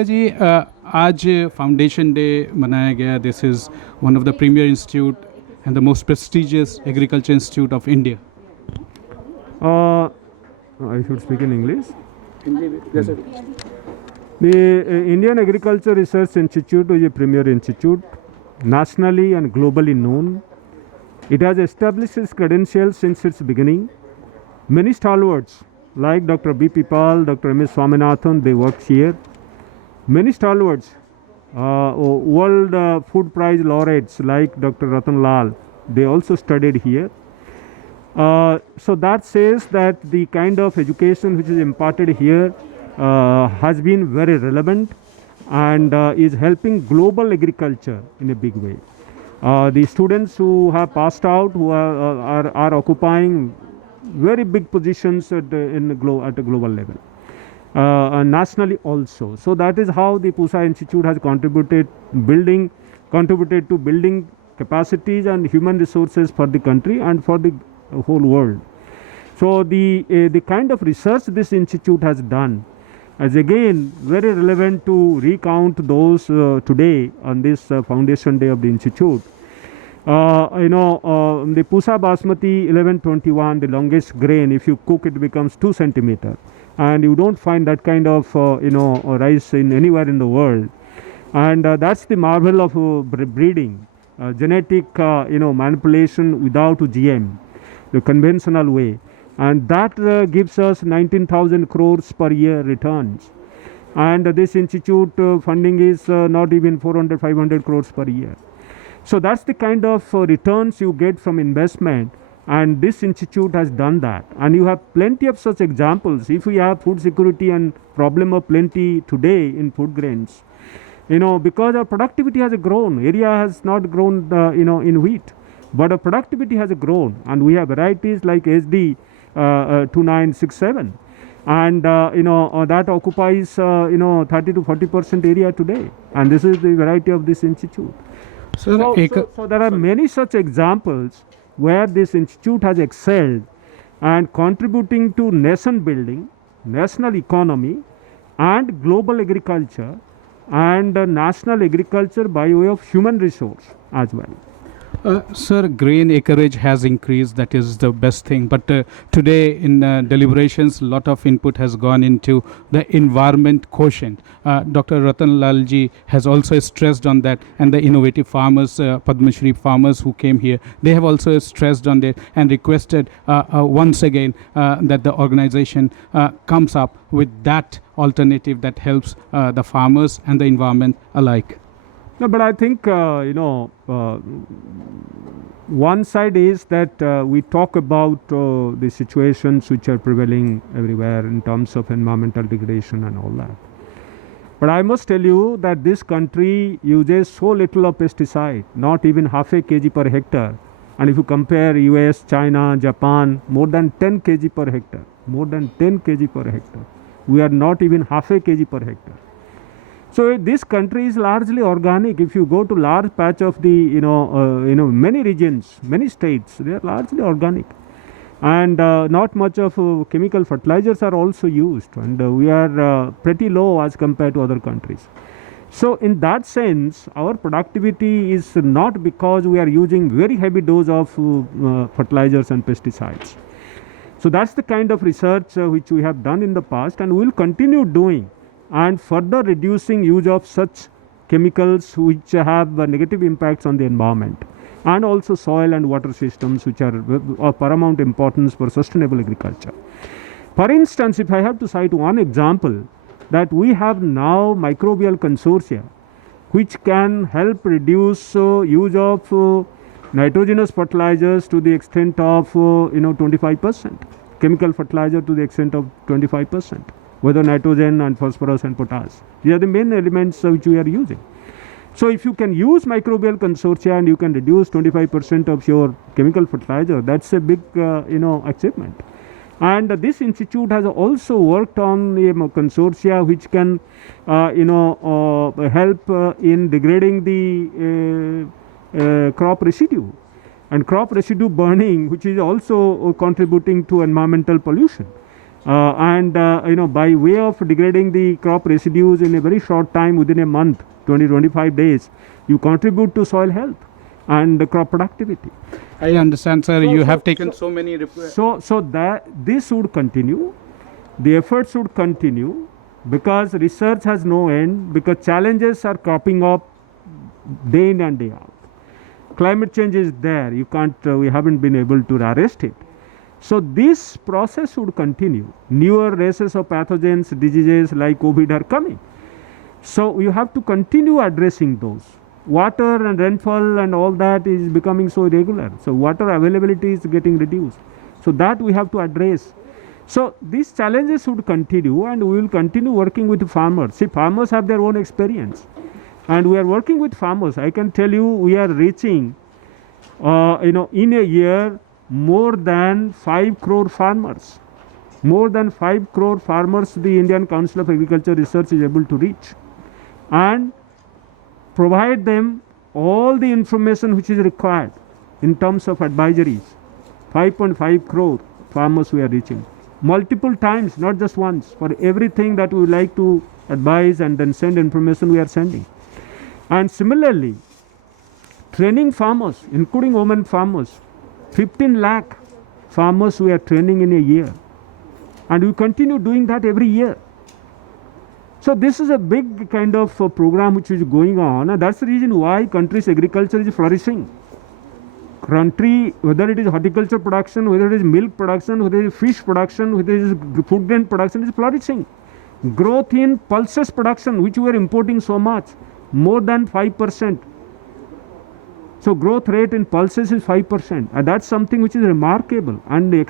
जी आज foundation day मनाया गया. This is one of the premier institute and the most prestigious agriculture institute of India. I should speak in English. The Indian Agriculture Research Institute is a premier institute, nationally and globally known. It has established its credentials since its beginning. Many stalwarts like Dr. B.P. Pal, Dr. M.S. Swaminathan, they worked here. Many stalwarts, World Food Prize laureates like Dr. Ratan Lal, they also studied here. So that says that the kind of education which is imparted here has been very relevant and is helping global agriculture in a big way. The students who have passed out, who are occupying very big positions at a global level, and nationally also. So that is how the Pusa Institute has contributed to building capacities and human resources for the country and for the whole world. So the kind of research this institute has done is again very relevant to recount those today on this foundation day of the institute. The Pusa Basmati 1121, the longest grain, if you cook it becomes 2 centimeter, and you don't find that kind of rice in anywhere in the world. And that's the marvel of breeding, genetic manipulation without GM, the conventional way, and that gives us 19,000 crores per year returns. And this institute funding is not even 400-500 crores per year. So that's the kind of returns you get from investment, and this institute has done that. And you have plenty of such examples. If we have food security and problem of plenty today in food grains, because our productivity has grown, area has not grown in wheat, but our productivity has grown, and we have varieties like SD 2967, and that occupies 30 to 40% area today, and this is the variety of this institute. So there are many such examples where this institute has excelled and contributing to nation building, national economy, and global agriculture, and national agriculture by way of human resource as well. Sir, grain acreage has increased. That is the best thing. But today in deliberations, a lot of input has gone into the environment quotient. Dr. Ratan Lalji has also stressed on that, and the innovative farmers, Padma Shri farmers who came here, they have also stressed on that and requested once again that the organization comes up with that alternative that helps the farmers and the environment alike. No, but I think, one side is that we talk about the situations which are prevailing everywhere in terms of environmental degradation and all that. But I must tell you that this country uses so little of pesticide, not even half a kg per hectare. And if you compare US, China, Japan, more than 10 kg per hectare, more than 10 kg per hectare. We are not even half a kg per hectare. So this country is largely organic. If you go to large patch of the many regions, many states, they are largely organic, and not much of chemical fertilizers are also used, and we are pretty low as compared to other countries. So in that sense, our productivity is not because we are using very heavy dose of fertilizers and pesticides. So that's the kind of research which we have done in the past, and we will continue doing, and further reducing use of such chemicals which have negative impacts on the environment, and also soil and water systems, which are of paramount importance for sustainable agriculture. For instance, if I have to cite one example, that we have now microbial consortia which can help reduce use of nitrogenous fertilizers to the extent of 25%, chemical fertilizer to the extent of 25%. Whether nitrogen and phosphorus and potash. These are the main elements which we are using. So if you can use microbial consortia and you can reduce 25% of your chemical fertilizer, that's a big achievement. And this institute has also worked on a consortia which can help in degrading the crop residue, and crop residue burning, which is also contributing to environmental pollution. By way of degrading the crop residues in a very short time, within a month, 20-25 days, you contribute to soil health and the crop productivity. I understand, sir. You have taken so many. So that this would continue, the efforts would continue, because research has no end, because challenges are cropping up day in and day out. Climate change is there. You can't. We haven't been able to arrest it. So this process would continue. Newer races of pathogens, diseases like COVID are coming. So you have to continue addressing those. Water and rainfall and all that is becoming so irregular. So water availability is getting reduced. So that we have to address. So these challenges would continue, and we will continue working with farmers. See, farmers have their own experience, and we are working with farmers. I can tell you, we are reaching, in a year, more than 5 crore farmers. More than 5 crore farmers the Indian Council of Agriculture Research is able to reach, and provide them all the information which is required in terms of advisories. 5.5 crore farmers we are reaching. Multiple times, not just once. For everything that we would like to advise and then send information, we are sending. And similarly, training farmers, including women farmers, 15 lakh farmers we are training in a year. And we continue doing that every year. So this is a big kind of program which is going on, and that's the reason why country's agriculture is flourishing. Country, whether it is horticulture production, whether it is milk production, whether it is fish production, whether it is food grain production, is flourishing. Growth in pulses production, which we are importing so much, more than 5%. So growth rate in pulses is 5%, and that's something which is remarkable. And the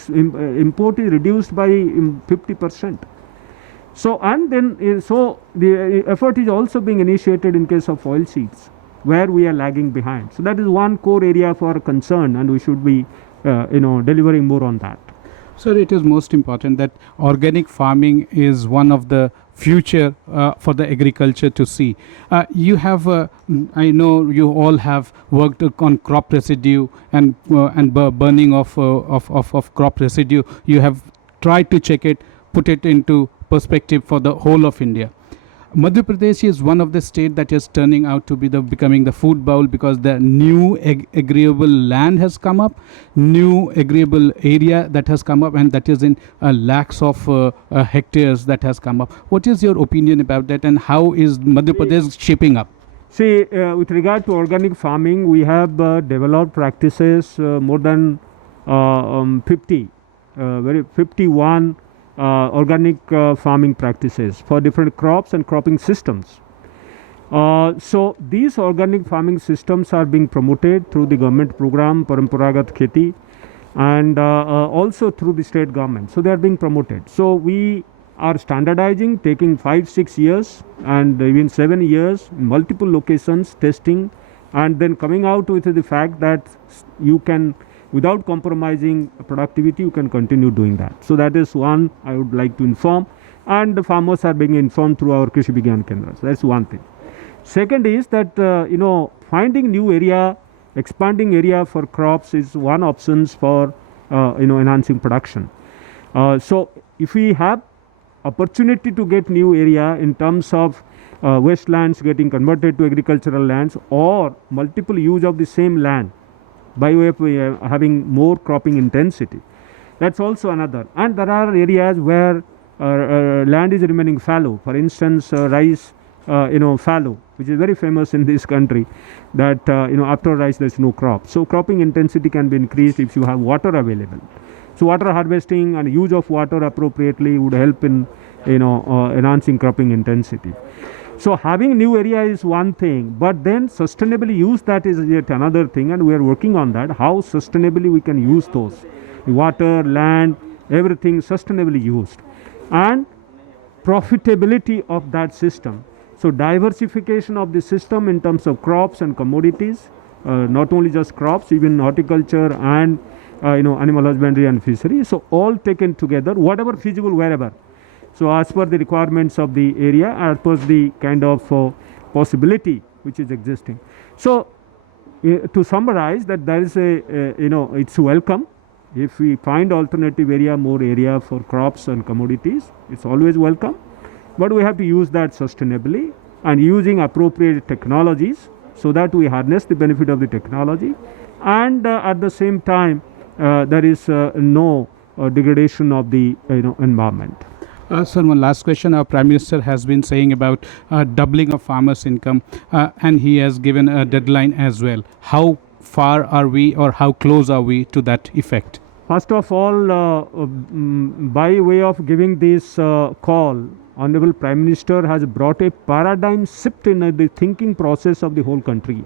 import is reduced by 50%. So the effort is also being initiated in case of oilseeds, where we are lagging behind. So that is one core area for concern, and we should be delivering more on that. Sir, it is most important that organic farming is one of the future for the agriculture to see. You have, I know you all have worked on crop residue and burning of crop residue. You have tried to check it, put it into perspective for the whole of India. Madhya Pradesh is one of the states that is turning out to be becoming the food bowl, because the new agreeable land has come up, new agreeable area that has come up, and that is in lakhs of hectares that has come up. What is your opinion about that, and how is Madhya Pradesh shaping up? See, with regard to organic farming, we have developed practices more than 51 organic farming practices for different crops and cropping systems. So these organic farming systems are being promoted through the government program Paramparagat Kheti, and also through the state government. So they are being promoted. So we are standardizing, taking 5-6 years and even 7 years, multiple locations, testing, and then coming out with the fact that you can, without compromising productivity, you can continue doing that. So that is one I would like to inform, and the farmers are being informed through our Krishi Vigyan Kendras. That's one thing. Second is that finding new area, expanding area for crops is one options for enhancing production. So if we have opportunity to get new area in terms of wastelands getting converted to agricultural lands, or multiple use of the same land by way of having more cropping intensity, that's also another. And there are areas where land is remaining fallow. For instance, rice fallow, which is very famous in this country, that after rice there is no crop. So cropping intensity can be increased if you have water available. So water harvesting and use of water appropriately would help in enhancing cropping intensity. So having new area is one thing, but then sustainably use that is yet another thing, and we are working on that. How sustainably we can use those water, land, everything sustainably used, and profitability of that system. So diversification of the system in terms of crops and commodities, not only just crops, even horticulture and animal husbandry and fishery. So all taken together, whatever feasible wherever. So as per the requirements of the area, as per the kind of possibility which is existing. So to summarize, that there is it's welcome If we find alternative area, more area for crops and commodities, it's always welcome. But we have to use that sustainably and using appropriate technologies so that we harness the benefit of the technology, and at the same time there is no degradation of the environment. Sir, one last question. Our Prime Minister has been saying about doubling of farmers' income, and he has given a deadline as well. How far are we, or how close are we to that effect? First of all, by way of giving this call, Honorable Prime Minister has brought a paradigm shift in the thinking process of the whole country.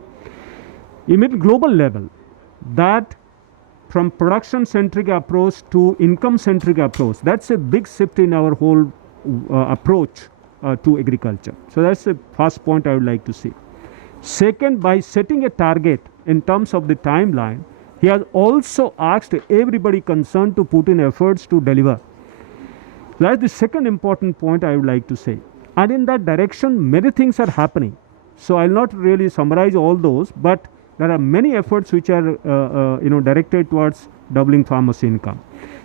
Even global level, that from production-centric approach to income-centric approach, that's a big shift in our whole approach to agriculture. So that's the first point I would like to say. Second, by setting a target in terms of the timeline, he has also asked everybody concerned to put in efforts to deliver. That's the second important point I would like to say. And in that direction, many things are happening. So I'll not really summarize all those, but there are many efforts which are directed towards doubling farmers' income.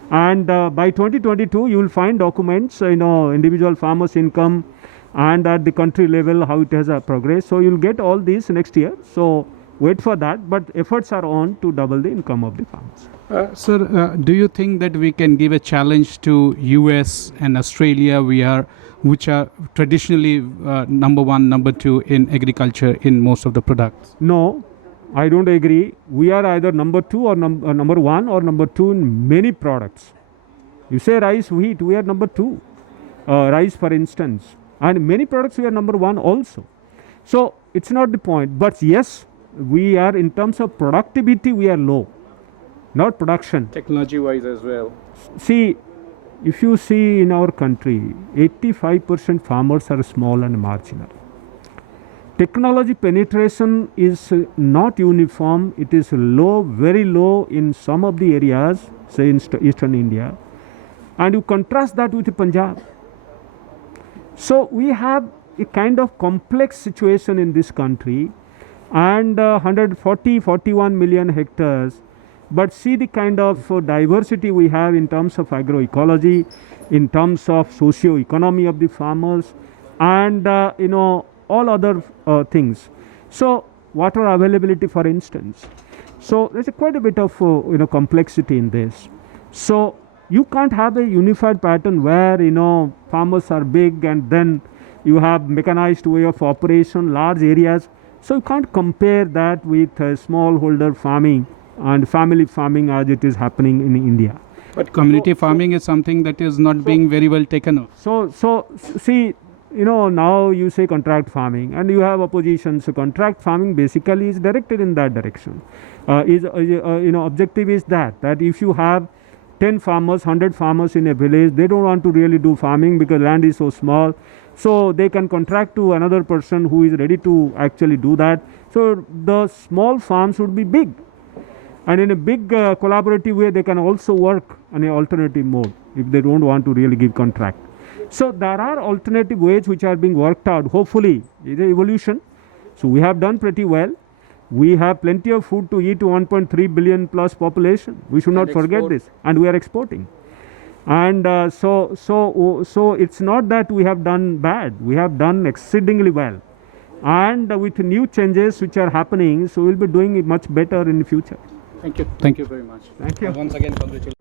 And by 2022, you will find documents, individual farmers' income, and at the country level how it has progressed. So you'll get all these next year. So wait for that. But efforts are on to double the income of the farmers. Sir, do you think that we can give a challenge to US and Australia, which are traditionally number one, number two in agriculture in most of the products? No, I don't agree. We are either number two or number one or number two in many products. You say rice, wheat, we are number two. Rice, for instance. And many products we are number one also. So it's not the point. But yes, we are, in terms of productivity, we are low. Not production. Technology-wise as well. See, if you see in our country, 85% farmers are small and marginal. Technology penetration is not uniform. It is low, very low in some of the areas, say in Eastern India. And you contrast that with Punjab. So we have a kind of complex situation in this country, and 41 million hectares. But see the kind of diversity we have in terms of agroecology, in terms of socio-economy of the farmers, and all other things. So water availability, for instance. So there's quite a bit of complexity in this. So you can't have a unified pattern where farmers are big and then you have mechanized way of operation, large areas. So you can't compare that with smallholder farming and family farming as it is happening in India. But community farming is something that is not being very well taken up. So see, now you say contract farming and you have opposition. So contract farming basically is directed in that direction. Objective is that if you have 10 farmers, 100 farmers in a village, they don't want to really do farming because land is so small. So they can contract to another person who is ready to actually do that. So the small farms would be big. And in a big collaborative way, they can also work on an alternative mode if they don't want to really give contract. So there are alternative ways which are being worked out. Hopefully, it's an evolution. So we have done pretty well. We have plenty of food to eat to 1.3 billion plus population. We should not forget this. And we are exporting. And so it's not that we have done bad. We have done exceedingly well. And with new changes which are happening, so we'll be doing it much better in the future. Thank you. Thank you very much. Thank you. Once again, congratulations.